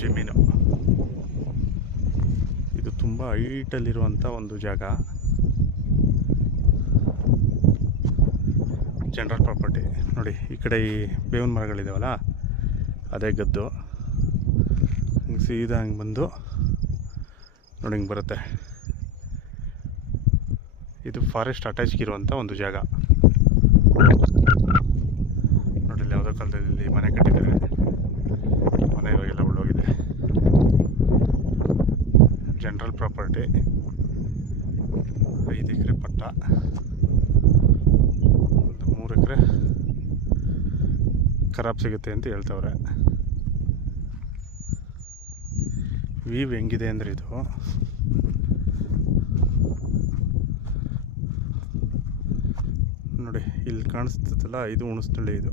ಜಮೀನು. ಇದು ತುಂಬ ಹೈಟಲ್ಲಿರುವಂಥ ಒಂದು ಜಾಗ. ಜನರಲ್ ಪ್ರಾಪರ್ಟಿ ನೋಡಿ. ಈ ಕಡೆ ಈ ಬೇವಿನ ಮರಗಳಿದಾವಲ್ಲ, ಅದೇ ಗದ್ದು. ಹಿಂಗೆ ಸೀದಾ ಹಂಗೆ ಬಂದು ನೋಡಿ ಹಿಂಗೆ ಬರುತ್ತೆ. ಇದು ಫಾರೆಸ್ಟ್ ಅಟ್ಯಾಚ್ಗಿರುವಂಥ ಒಂದು ಜಾಗ ನೋಡಿ. ಇಲ್ಲಿ ಯಾವುದೋ ಕಾಲದಲ್ಲಿ ಮನೆ ಕಟ್ಟಿದ್ದಾರೆ. ಮನೆ ಇವಾಗೆಲ್ಲ ಉಳ್ಳೋಗಿದೆ. ಜನರಲ್ ಪ್ರಾಪರ್ಟಿ 5 ಎಕರೆ ಪಟ್ಟ, ಒಂದು 3 ಎಕರೆ ಖರಾಬ್ ಸಿಗುತ್ತೆ ಅಂತ ಹೇಳ್ತವ್ರೆ. ವ್ಯೂ ಹೆಂಗಿದೆ ಅಂದರೆ ಇದು ನೋಡಿ, ಇಲ್ಲಿ ಕಾಣಿಸ್ತದಲ್ಲ, ಇದು ಹುಣಸನಹಳ್ಳಿ. ಇದು